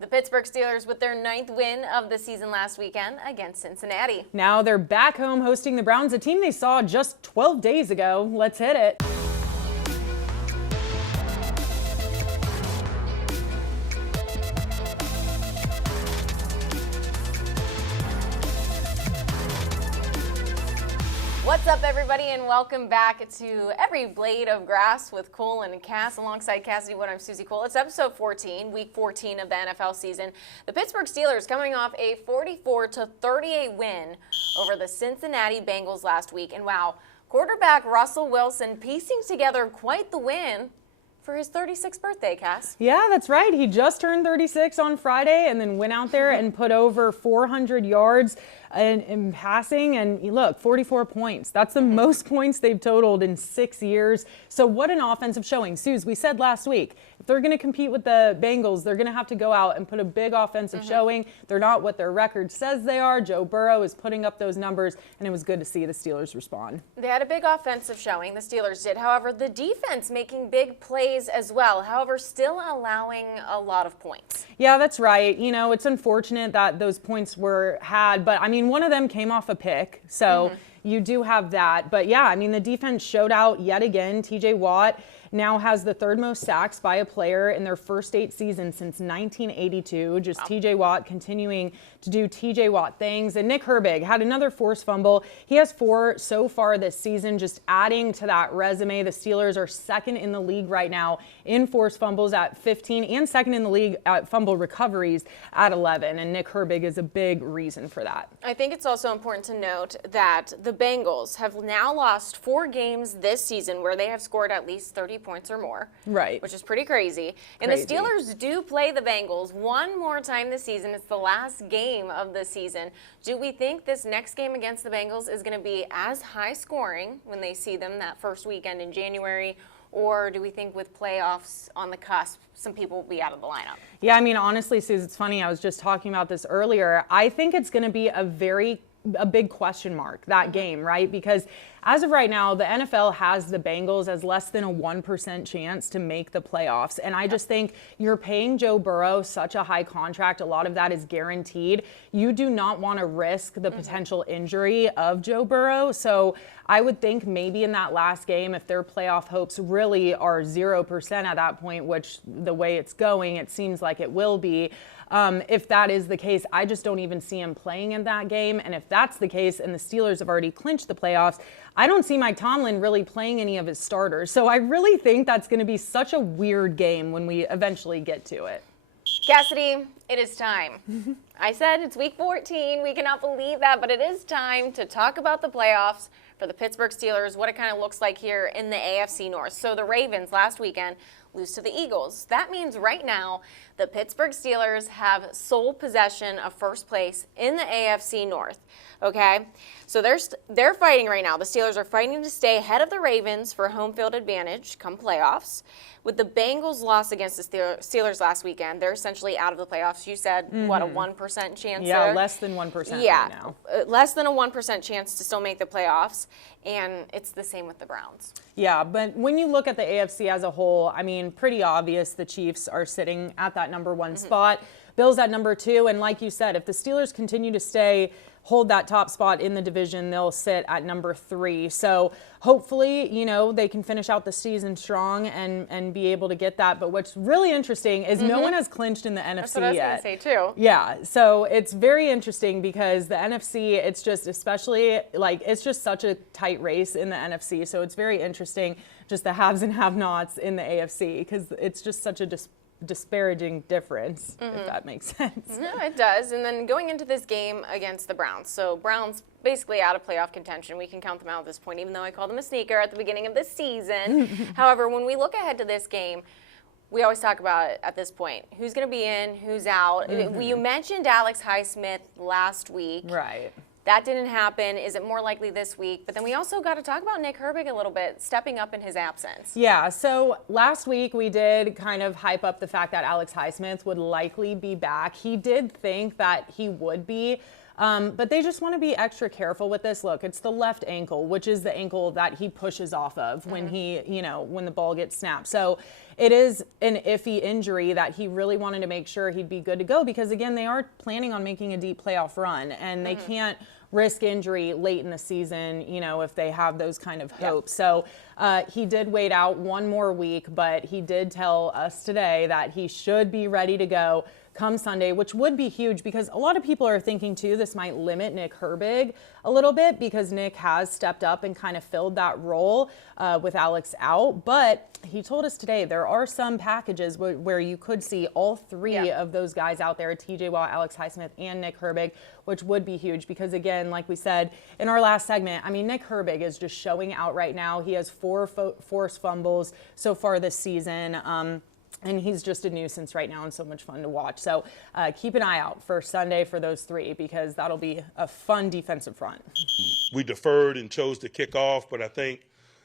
The Pittsburgh Steelers with their 9th win of the season last weekend against Cincinnati. Now they're back home hosting the Browns, a team they saw just 12 days ago. Let's hit it. What's up, everybody, and welcome back to Every Blade of Grass with Cole and Cass alongside Cassidy. I'm Suzie Cole. It's episode 14, week 14 of the NFL season. The Pittsburgh Steelers coming off a 44-38 win over the Cincinnati Bengals last week. And wow, quarterback Russel Wilson piecing together quite the win for his 36th birthday, Cass. Yeah, that's right. He just turned 36 on Friday and then went out there and put over 400 yards in passing. And look, 44 points. That's the most points they've totaled in 6 years. So what an offensive showing. Suze, we said last week, if they're going to compete with the Bengals, they're going to have to go out and put a big offensive showing. They're not what their record says they are. Joe Burrow is putting up those numbers, and it was good to see the Steelers respond. They had a big offensive showing, the Steelers did. However, the defense making big plays as well. However, still allowing a lot of points. Yeah, that's right. You know, it's unfortunate that those points were had, but I mean, one of them came off a pick, so you do have that. But yeah, I mean, the defense showed out yet again. TJ Watt now has the third most sacks by a player in their first 8 seasons since 1982. Just TJ Watt continuing to do TJ Watt things. And Nick Herbig had another forced fumble. He has 4 so far this season, just adding to that resume. The Steelers are second in the league right now in forced fumbles at 15 and second in the league at fumble recoveries at 11. And Nick Herbig is a big reason for that. I think it's also important to note that the Bengals have now lost 4 games this season where they have scored at least 30 points or more. Right. Which is pretty crazy. And the Steelers do play the Bengals one more time this season. It's the last game of the season. Do we think this next game against the Bengals is going to be as high scoring when they see them that first weekend in January? Or do we think with playoffs on the cusp, some people will be out of the lineup? Yeah, I mean, honestly, Suze, it's funny. I was just talking about this earlier. I think it's going to be a big question mark, that game, right? Because as of right now, the NFL has the Bengals as less than a 1% chance to make the playoffs. And I just think you're paying Joe Burrow such a high contract. A lot of that is guaranteed. You do not want to risk the potential injury of Joe Burrow. So I would think maybe in that last game, if their playoff hopes really are 0% at that point, which the way it's going, it seems like it will be. If that is the case, I just don't even see him playing in that game. And if that's the case, and the Steelers have already clinched the playoffs, I don't see Mike Tomlin really playing any of his starters. So I really think that's going to be such a weird game when we eventually get to it. Cassidy, it is time. I said it's week 14. We cannot believe that, but it is time to talk about the playoffs for the Pittsburgh Steelers, what it kind of looks like here in the AFC North. So the Ravens last weekend lose to the Eagles. That means right now the Pittsburgh Steelers have sole possession of first place in the AFC North. Okay, so they're fighting right now. The Steelers are fighting to stay ahead of the Ravens for home field advantage come playoffs. With the Bengals loss against the Steelers last weekend, they're essentially out of the playoffs. You said, what, a 1% chance Yeah, there? less than 1% right now. Less than a 1% chance to still make the playoffs, and it's the same with the Browns. Yeah, but when you look at the AFC as a whole, I mean, pretty obvious the Chiefs are sitting at that number 1 spot. Bills at number 2, and like you said, if the Steelers continue to hold that top spot in the division, they'll sit at number 3. So hopefully, you know, they can finish out the season strong and be able to get that. But what's really interesting is no one has clinched in the NFC yet. That's what I was going to say too. Yeah, so it's very interesting because the NFC, it's just especially like it's just such a tight race in the NFC. So it's very interesting, just the haves and have-nots in the AFC because it's just such a disparaging difference, if that makes sense. No, it does. And then going into this game against the Browns. So Browns basically out of playoff contention. We can count them out at this point, even though I called them a sneaker at the beginning of the season. However, when we look ahead to this game, we always talk about it at this point. Who's going to be in, who's out. You mentioned Alex Highsmith last week. Right. That didn't happen. Is it more likely this week? But then we also got to talk about Nick Herbig a little bit, stepping up in his absence. Yeah, so last week we did kind of hype up the fact that Alex Highsmith would likely be back. He did think that he would be. But they just want to be extra careful with this. Look, it's the left ankle, which is the ankle that he pushes off of when he, when the ball gets snapped. So it is an iffy injury that he really wanted to make sure he'd be good to go because, again, they are planning on making a deep playoff run, and they can't risk injury late in the season, if they have those kind of hopes. So he did wait out one more week, but he did tell us today that he should be ready to go come Sunday, which would be huge because a lot of people are thinking too this might limit Nick Herbig a little bit because Nick has stepped up and kind of filled that role with Alex out. But he told us today there are some packages where you could see all three of those guys out there, TJ Watt, Alex Highsmith, and Nick Herbig, which would be huge because, again, like we said in our last segment, I mean, Nick Herbig is just showing out right now. He has 4 forced fumbles so far this season. And he's just a nuisance right now and so much fun to watch. So keep an eye out for Sunday for those 3 because that'll be a fun defensive front. We deferred and chose to kick off, but I think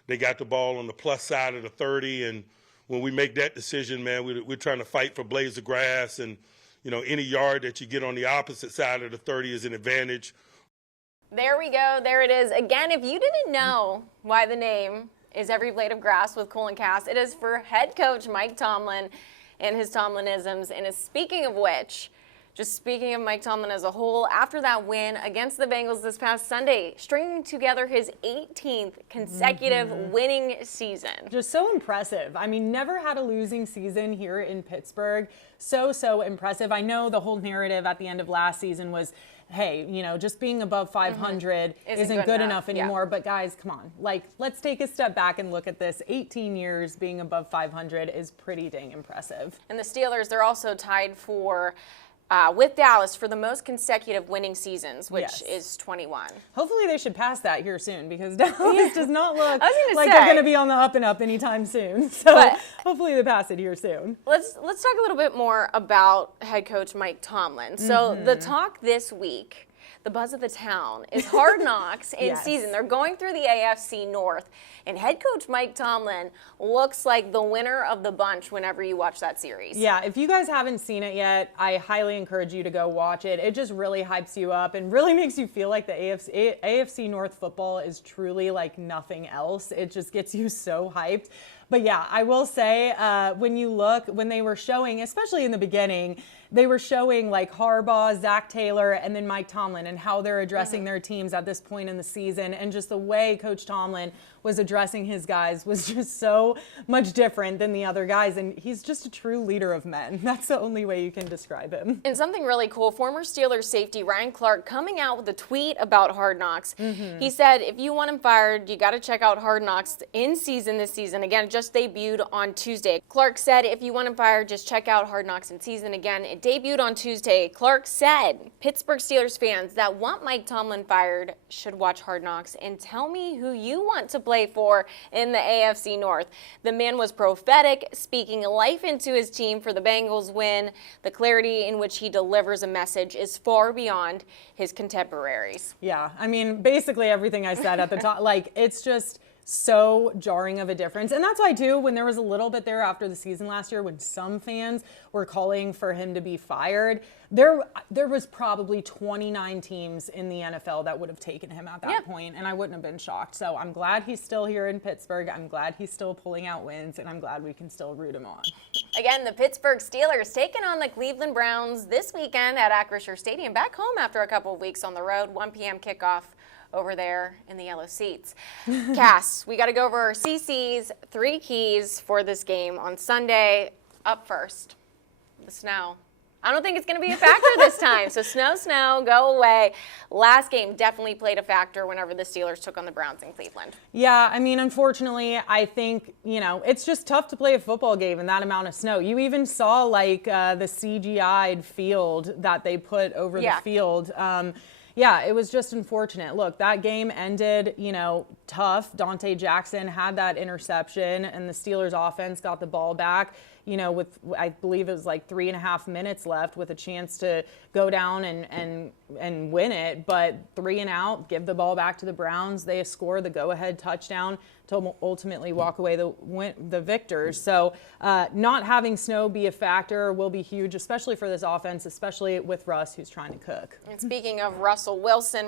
they got the ball on the plus side of the 30. And when we make that decision, man, we're trying to fight for blades of grass. And, any yard that you get on the opposite side of the 30 is an advantage. There we go. There it is. Again, if you didn't know why the name is Every Blade of Grass with Cole and Cass, it is for head coach Mike Tomlin and his Tomlinisms. And speaking of which, just speaking of Mike Tomlin as a whole, after that win against the Bengals this past Sunday, stringing together his 18th consecutive winning season. Just so impressive. I mean, never had a losing season here in Pittsburgh. So impressive. I know the whole narrative at the end of last season was, hey, just being above 500 isn't good enough anymore. But guys, come on. Let's take a step back and look at this. 18 years being above 500 is pretty dang impressive. And the Steelers, they're also tied with Dallas for the most consecutive winning seasons, which is 21. Hopefully they should pass that here soon because Dallas does not look like say, they're going to be on the up and up anytime soon. So hopefully they pass it here soon. Let's talk a little bit more about head coach Mike Tomlin. So the talk this week, the buzz of the town, is Hard Knocks in season. They're going through the AFC North, and head coach Mike Tomlin looks like the winner of the bunch whenever you watch that series. Yeah, if you guys haven't seen it yet, I highly encourage you to go watch it. It just really hypes you up and really makes you feel like the AFC North football is truly like nothing else. It just gets you so hyped. But yeah, I will say when they were showing, especially in the beginning, they were showing like Harbaugh, Zach Taylor, and then Mike Tomlin and how they're addressing their teams at this point in the season. And just the way Coach Tomlin was addressing his guys was just so much different than the other guys. And he's just a true leader of men. That's the only way you can describe him. And something really cool, former Steelers safety Ryan Clark coming out with a tweet about Hard Knocks. He said, if you want him fired, you got to check out Hard Knocks in season this season. Again, it just debuted on Tuesday. Clark said, if you want him fired, just check out Hard Knocks in season. Again, it debuted on Tuesday. Clark said, Pittsburgh Steelers fans that want Mike Tomlin fired should watch Hard Knocks and tell me who you want to play for in the AFC North. The man was prophetic, speaking life into his team for the Bengals win. The clarity in which he delivers a message is far beyond his contemporaries. Yeah, I mean, basically everything I said at the top, it's just so jarring of a difference. And that's why, too, when there was a little bit there after the season last year when some fans were calling for him to be fired, there was probably 29 teams in the NFL that would have taken him at that point, and I wouldn't have been shocked. So I'm glad he's still here in Pittsburgh. I'm glad he's still pulling out wins, and I'm glad we can still root him on. Again, the Pittsburgh Steelers taking on the Cleveland Browns this weekend at Acrisure Stadium, back home after a couple of weeks on the road, 1 p.m. kickoff over there in the yellow seats. Cass, we got to go over CC's 3 keys for this game on Sunday. Up first, the snow. I don't think it's going to be a factor this time. So snow, go away. Last game definitely played a factor whenever the Steelers took on the Browns in Cleveland. Yeah, I mean, unfortunately, I think, it's just tough to play a football game in that amount of snow. You even saw the CGI'd field that they put over the field. Yeah, it was just unfortunate. Look, that game ended, tough. Dante Jackson had that interception, and the Steelers offense got the ball back. with, I believe it was like 3.5 minutes left with a chance to go down and win it. But 3 and out, give the ball back to the Browns. They score the go-ahead touchdown to ultimately walk away the victors. So not having snow be a factor will be huge, especially for this offense, especially with Russ, who's trying to cook. And speaking of Russel Wilson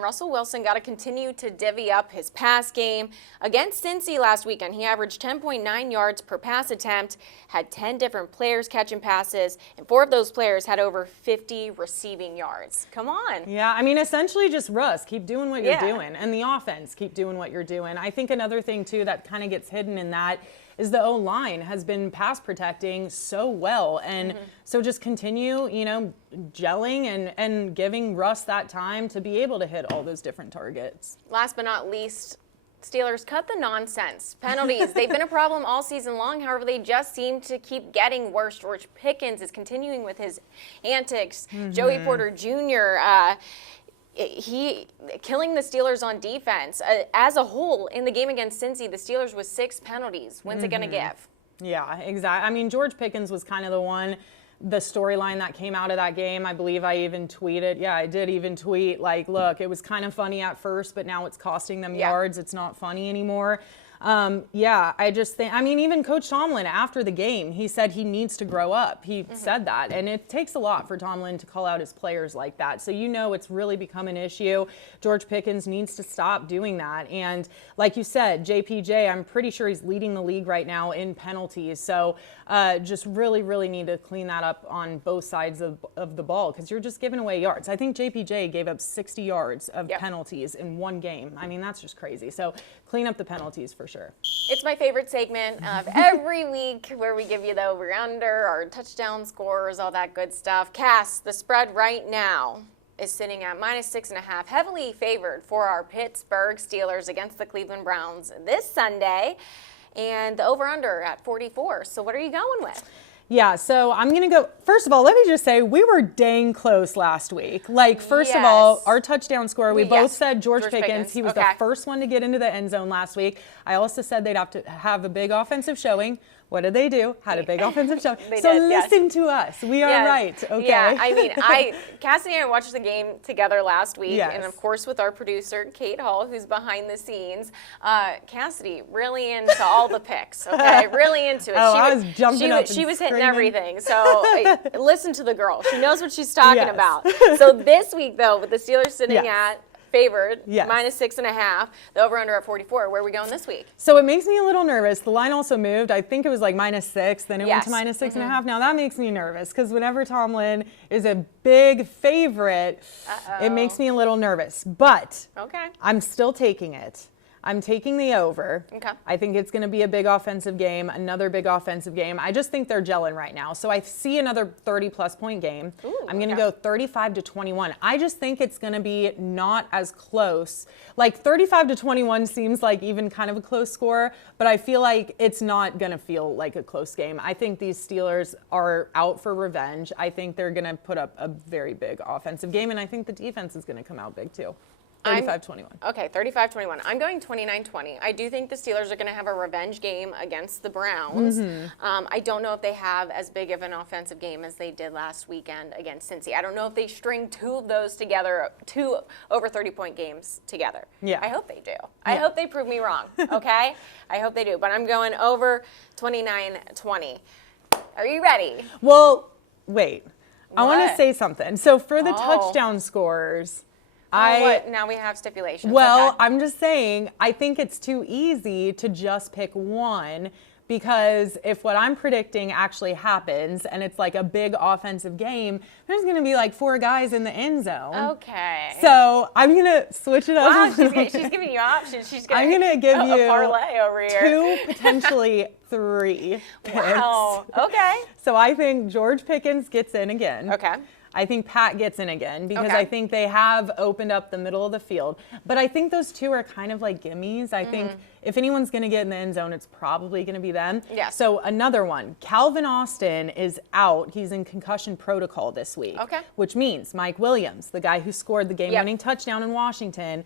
got to continue to divvy up his pass game. Against Cincy last weekend, he averaged 10.9 yards per pass attempt, had 10 different players catching passes, and 4 of those players had over 50 receiving yards. Come on. Yeah, I mean, essentially just Russ, keep doing what you're doing, and the offense, keep doing what you're doing. I think another thing, too, that kind of gets hidden in that is the O-line has been pass protecting so well. And so just continue, gelling and giving Russ that time to be able to hit all those different targets. Last but not least, Steelers, cut the nonsense. Penalties, they've been a problem all season long. However, they just seem to keep getting worse. George Pickens is continuing with his antics. Joey Porter Jr., he killing the Steelers on defense. As a whole, in the game against Cincy, the Steelers with 6 penalties. When's it going to give? Yeah, exactly. I mean, George Pickens was kind of the storyline that came out of that game. I believe I even tweeted. Yeah, I did even tweet, like, look, it was kind of funny at first, but now it's costing them yards. It's not funny anymore. I just think, I mean, even Coach Tomlin after the game, he said he needs to grow up. He said that, and it takes a lot for Tomlin to call out his players like that. So it's really become an issue. George Pickens needs to stop doing that. And like you said, JPJ, I'm pretty sure he's leading the league right now in penalties. So just really, really need to clean that up on both sides of the ball, because you're just giving away yards. I think JPJ gave up 60 yards of penalties in one game. I mean, that's just crazy. So clean up the penalties for sure. It's my favorite segment of every week, where we give you the over-under, our touchdown scores, all that good stuff. Cass, the spread right now is sitting at -6.5, heavily favored for our Pittsburgh Steelers against the Cleveland Browns this Sunday, and the over-under at 44. So what are you going with? Yeah, so I'm going to go, first of all, let me just say, we were dang close last week. Like, first of all, our touchdown score, we both said George Pickens. He was the first one to get into the end zone last week. I also said they'd have to have a big offensive showing. What did they do? Had a big offensive showing. So listen to us. We are right, okay? Yeah, I mean, Cassidy and I watched the game together last week, and of course with our producer, Kate Hall, who's behind the scenes. Cassidy, really into all the picks, okay? Really into it. I was jumping up and She was hitting everything. So listen to the girl. She knows what she's talking about. So this week, though, with the Steelers sitting at favored, -6.5, the over-under at 44. Where are we going this week? So it makes me a little nervous. The line also moved. I think it was like -6, then it went to -6.5. Now that makes me nervous, because whenever Tomlin is a big favorite, it makes me a little nervous. But I'm still taking it. I'm taking the over. Okay. I think it's going to be a big offensive game, another big offensive game. I just think they're gelling right now. So I see another 30-plus point game. I'm going to go 35-21. I just think it's going to be not as close. Like 35-21 seems like even kind of a close score, but I feel like it's not going to feel like a close game. I think these Steelers are out for revenge. I think they're going to put up a very big offensive game, and I think the defense is going to come out big too. 35-21. Okay, 35-21. I'm going 29-20. I do think the Steelers are going to have a revenge game against the Browns. I don't know if they have as big of an offensive game as they did last weekend against Cincy. I don't know if they string 2 of those together, 2 over 30-point games together. Yeah. I hope they do. I hope they prove me wrong, okay? I hope they do. But I'm going over 29-20. Are you ready? Well, wait. I want to say something. So for the touchdown scores, now we have stipulations. Well, I'm just saying, I think it's too easy to just pick one, because if what I'm predicting actually happens and it's like a big offensive game, there's going to be like 4 guys in the end zone. Okay. So I'm going to switch it up. Wow, she's giving you options. I'm going to give you a parlay over here. 2, potentially 3 picks. Wow. Okay. So I think George Pickens gets in again. Okay. I think Pat gets in again, because I think they have opened up the middle of the field. But I think those 2 are kind of like gimmies. I think if anyone's going to get in the end zone, it's probably going to be them. Yeah. So another one, Calvin Austin is out. He's in concussion protocol this week. Okay. Which means Mike Williams, the guy who scored the game-winning touchdown in Washington,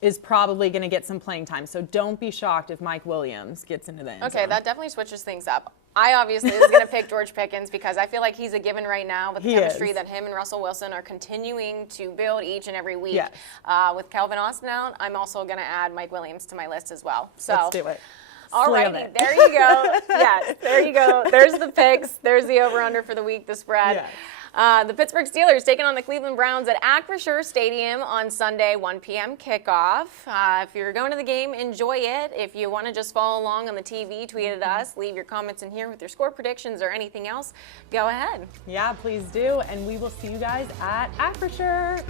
is probably going to get some playing time. So don't be shocked if Mike Williams gets into the end Okay, zone. that definitely switches things up. I obviously was going to pick George Pickens because I feel like he's a given right now with the chemistry that him and Russell Wilson are continuing to build each and every week. Yes. With Calvin Austin out, I'm also going to add Mike Williams to my list as well. So Let's do it. All Slam righty, it. there you go. Yes, there you go. There's the picks. There's the over-under for the week, the spread. Yes. The Pittsburgh Steelers taking on the Cleveland Browns at Acrisure Stadium on Sunday, 1 p.m. kickoff. If you're going to the game, enjoy it. If you want to just follow along on the TV, tweet at us, leave your comments in here with your score predictions or anything else, go ahead. Yeah, please do. And we will see you guys at Acrisure.